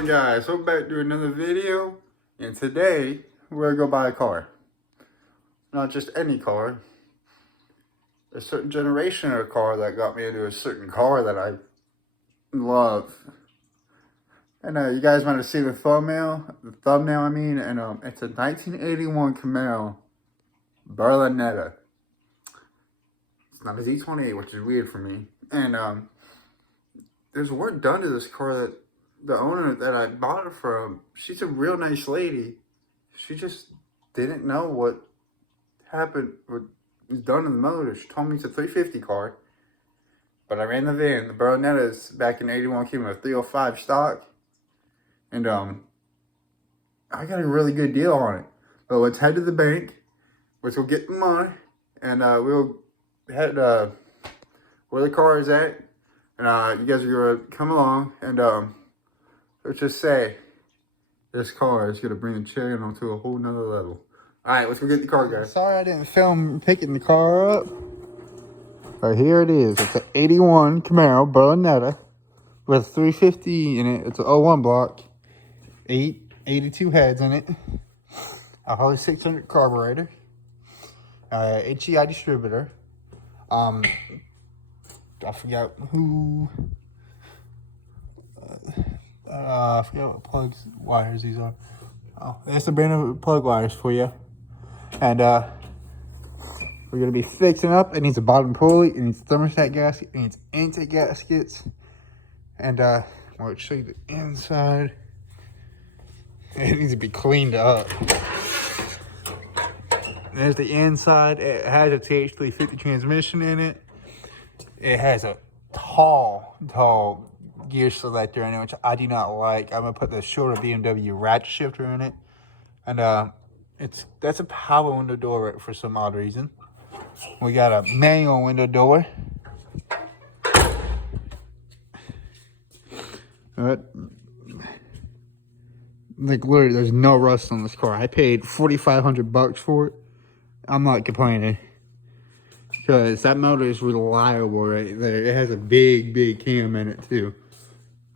going, guys? So back to another video, and today we're gonna go buy a car. Not just any car, a certain generation of car that got me into a certain car that I love. And you guys want to see the thumbnail? And it's a 1981 Camaro Berlinetta. It's not a Z28, which is weird for me. And there's work done to this car that the owner that I bought it from, she's a real nice lady. She just didn't know what happened, what was done in the motor. She told me it's a 350 car, but I ran the VIN. The Berlinetta's back in 81 came with a 305 stock, and I got a really good deal on it. But let's head to the bank, let's go get the money, and we'll head where the car is at, and you guys are gonna come along, and let's just say this car is gonna bring the channel to a whole nother level. All right, let's go get the car, guys. Sorry I didn't film picking the car up, but here it is. It's an 81 Camaro Berlinetta with 350 in it. It's an 01 block, 82 heads in it, a Harley 600 carburetor, HEI distributor. I forgot who. I forget what plugs, wires these are. Oh, that's the brand of plug wires for you. And we're gonna be fixing up. It needs a bottom pulley, it needs a thermostat gasket, it needs intake gaskets, and I'm gonna show you the inside. It needs to be cleaned up. There's the inside. It has a TH350 transmission in it. It has a tall gear selector in it, which I do not like. I'm gonna put the shorter BMW ratchet shifter in it, and that's a power window door for some odd reason. We got a manual window door. Like literally, there's no rust on this car. I paid $4,500 for it. I'm not complaining, because that motor is reliable right there. It has a big cam in it too.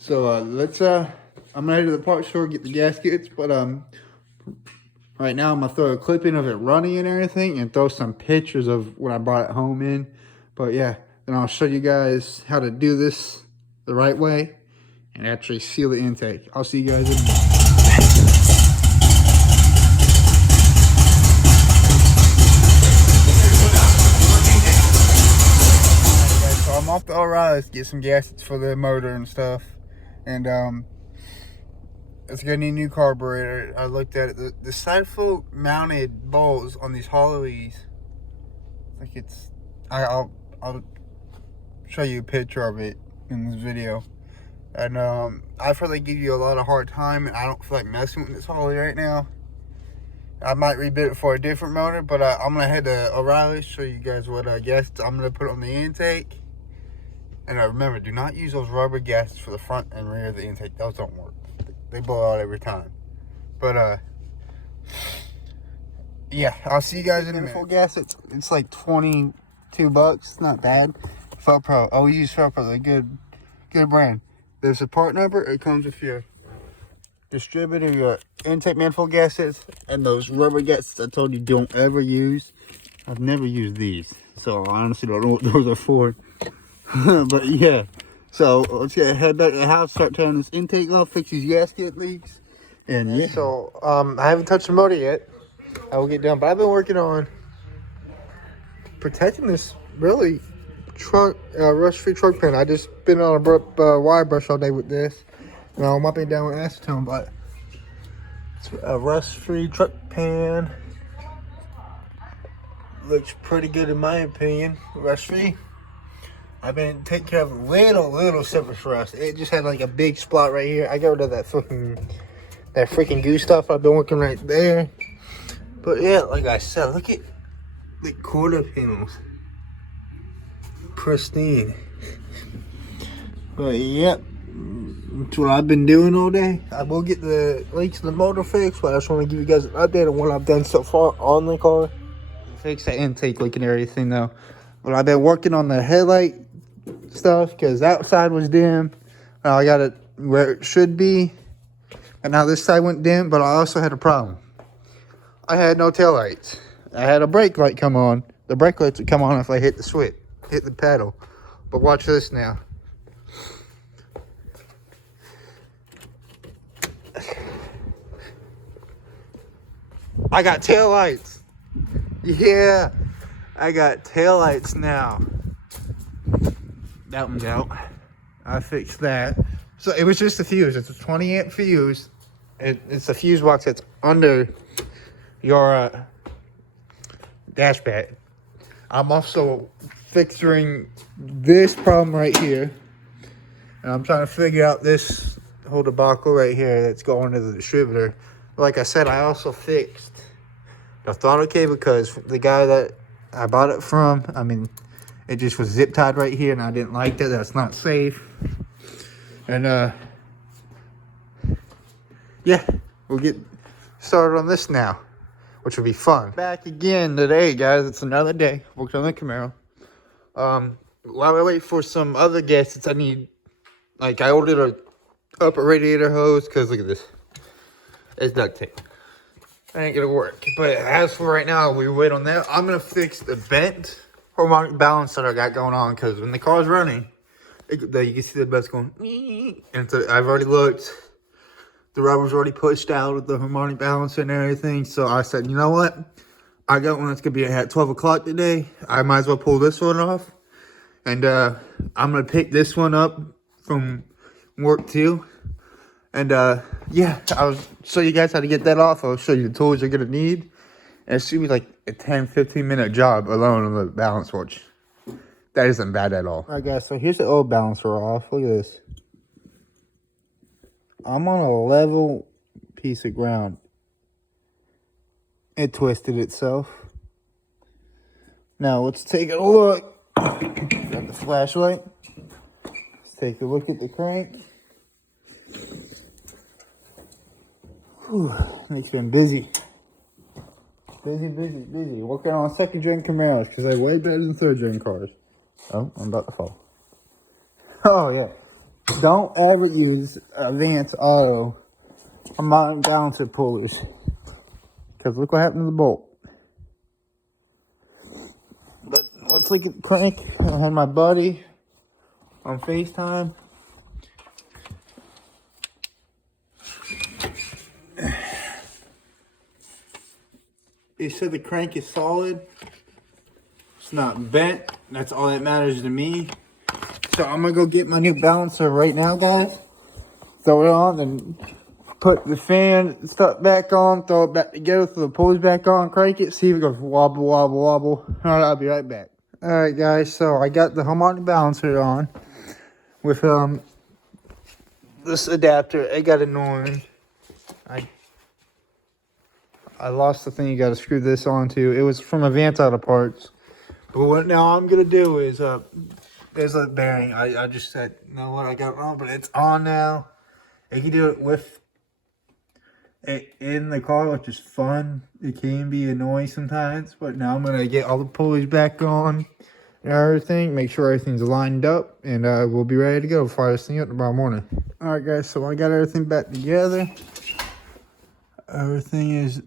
So let's I'm gonna head to the parts store, get the gaskets, but right now I'm gonna throw a clip in of it running and everything, and throw some pictures of when I brought it home in. But yeah, then I'll show you guys how to do this the right way and actually seal the intake. I'll see you guys in a minute. So I'm off to O'Reilly's to get some gaskets for the motor and stuff. And it's gonna need a new carburetor. I looked at it. The side float mounted bolts on these Hollowies, like it's, I'll show you a picture of it in this video. And I feel like give you a lot of hard time, and I don't feel like messing with this Holly right now. I might rebid it for a different motor, but I'm gonna head to O'Reilly's, show you guys what gaskets I'm gonna put on the intake. And remember, do not use those rubber gaskets for the front and rear of the intake. Those don't work. They blow out every time. But yeah, I'll see you guys in a minute. Full gas, it's like $22. It's not bad. Felt Pro. Always use Felt Pro. They're good brand. There's a part number. It comes with your distributor, your intake manifold gaskets, and those rubber gaskets I told you don't ever use. I've never used these, so I honestly don't know what those are for. But yeah, so let's head back to the house, start tearing this intake off, fix these gasket leaks, and yeah. So I haven't touched the motor yet. I will get done, but I've been working on protecting this really truck, rust-free truck pan. I just been on a wire brush all day with this. And I'm mopping it down with acetone, but it's a rust-free truck pan. Looks pretty good in my opinion. Rust-free. I've been taking care of a little surface rust. It just had like a big spot right here. I got rid of that freaking goo stuff. I've been working right there. But yeah, like I said, look at the quarter panels. Pristine. But yep, that's what I've been doing all day. I will get the leaks in the motor fixed, but I just want to give you guys an update on what I've done so far on the car. Fix the intake leak and everything though. But I've been working on the headlight stuff because outside was dim. I got it where it should be. And now this side went dim, but I also had a problem. I had no taillights. I had a brake light come on. The brake lights would come on if I hit the switch, hit the pedal. But watch this now. I got taillights. Yeah, I got taillights now. That one's out. I fixed that. So it was just a fuse. It's a 20 amp fuse. It's a fuse box that's under your dash pad. I'm also fixing this problem right here. And I'm trying to figure out this whole debacle right here that's going to the distributor. Like I said, I also fixed the throttle cable because the guy that I bought it from, I mean, it just was zip tied right here and I didn't like that. That's not safe. And yeah, we'll get started on this now, which will be fun. Back again today, guys. It's another day. Worked on the Camaro. While I wait for some other gadgets, I need, like, I ordered a upper radiator hose because look at this. It's duct tape. That ain't gonna work. But as for right now, we wait on that. I'm gonna fix the bent harmonic balance that I got going on because when the car's running, you can see the belts going. And so I've already looked. The rubber's already pushed out of the harmonic balancer and everything. So I said, you know what? I got one that's gonna be at 12 o'clock today. I might as well pull this one off. And I'm gonna pick this one up from work too. And yeah, I'll show you guys how to get that off. I'll show you the tools you're gonna need. And it should be like a 10-15 minute job alone on the balance watch. That isn't bad at all. All right, guys, so here's the old balancer off. Look at this. I'm on a level piece of ground. It twisted itself. Now, let's take a look. Got the flashlight. Let's take a look at the crank. Whew, makes me busy. Busy. Working on second gen Camaros because they're way better than third gen cars. Oh, I'm about to fall. Oh, yeah. Don't ever use Advance Auto harmonic balancer pullers. Because look what happened to the bolt. But let's look at the crank. I had my buddy on FaceTime. He said the crank is solid. It's not bent. That's all that matters to me. So I'm gonna go get my new balancer right now, guys. Throw it on and put the fan stuff back on. Throw it back together, throw the pulleys back on, crank it, see if it goes wobble. All right, I'll be right back. All right, guys. So I got the harmonic balancer on with this adapter. It got annoying. I lost the thing you got to screw this onto. It was from Advance Auto Parts. But what now I'm going to do is, there's a bearing. I just said, you know what, I got it wrong, but it's on now. You can do it with it in the car, which is fun. It can be annoying sometimes, but now I'm going to get all the pulleys back on and everything. Make sure everything's lined up, and we'll be ready to go. Fire this thing up tomorrow morning. All right, guys, so I got everything back together. Everything is...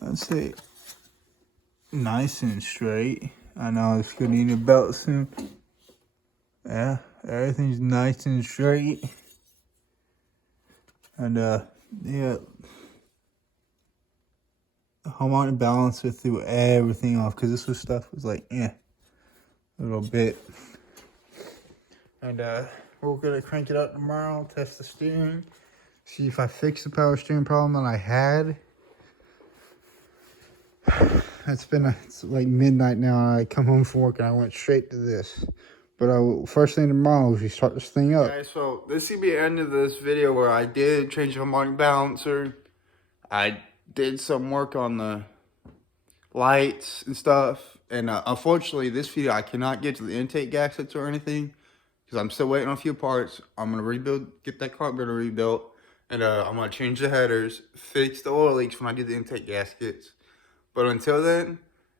let's see, nice and straight. I know it's gonna need a belt soon. Yeah, everything's nice and straight. And yeah, harmonic balancer threw everything off because this stuff was like a little bit. And we're gonna crank it up tomorrow, test the steering, see if I fix the power steering problem that I had. It's like midnight now, and I come home from work and I went straight to this. But first thing tomorrow is we start this thing up. Guys, so this will be the end of this video where I did change the harmonic balancer. I did some work on the lights and stuff. And unfortunately, this video I cannot get to the intake gaskets or anything because I'm still waiting on a few parts. I'm gonna get that carburetor rebuilt, and I'm gonna change the headers, fix the oil leaks when I do the intake gaskets. But until then,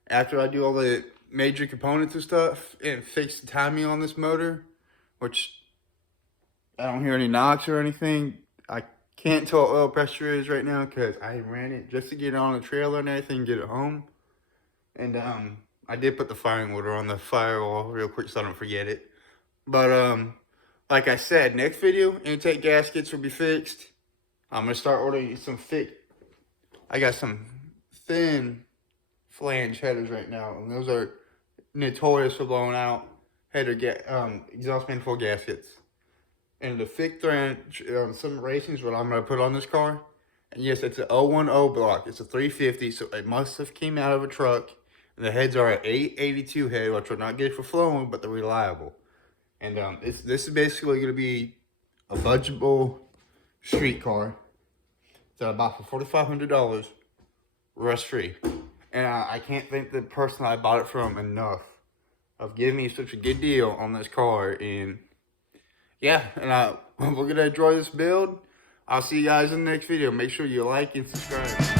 after I do all the major components and stuff and fix the timing on this motor, which I don't hear any knocks or anything. I can't tell what oil pressure is right now because I ran it just to get it on the trailer and everything, get it home. And I did put the firing order on the firewall real quick so I don't forget it. But like I said, next video, intake gaskets will be fixed. I'm gonna start ordering some thick. I got some thin flange headers right now, and those are notorious for blowing out header exhaust manifold gaskets. And the thick flange, some racing is what I'm gonna put on this car. And yes, it's a 010 block. It's a 350, so it must have came out of a truck. And the heads are an 882 head, which are not good for flowing, but they're reliable. And this is basically gonna be a budgetable street car that I bought for $4,500, rust-free. And I can't thank the person I bought it from enough of giving me such a good deal on this car. And yeah, and we're gonna enjoy this build. I'll see you guys in the next video. Make sure you like and subscribe.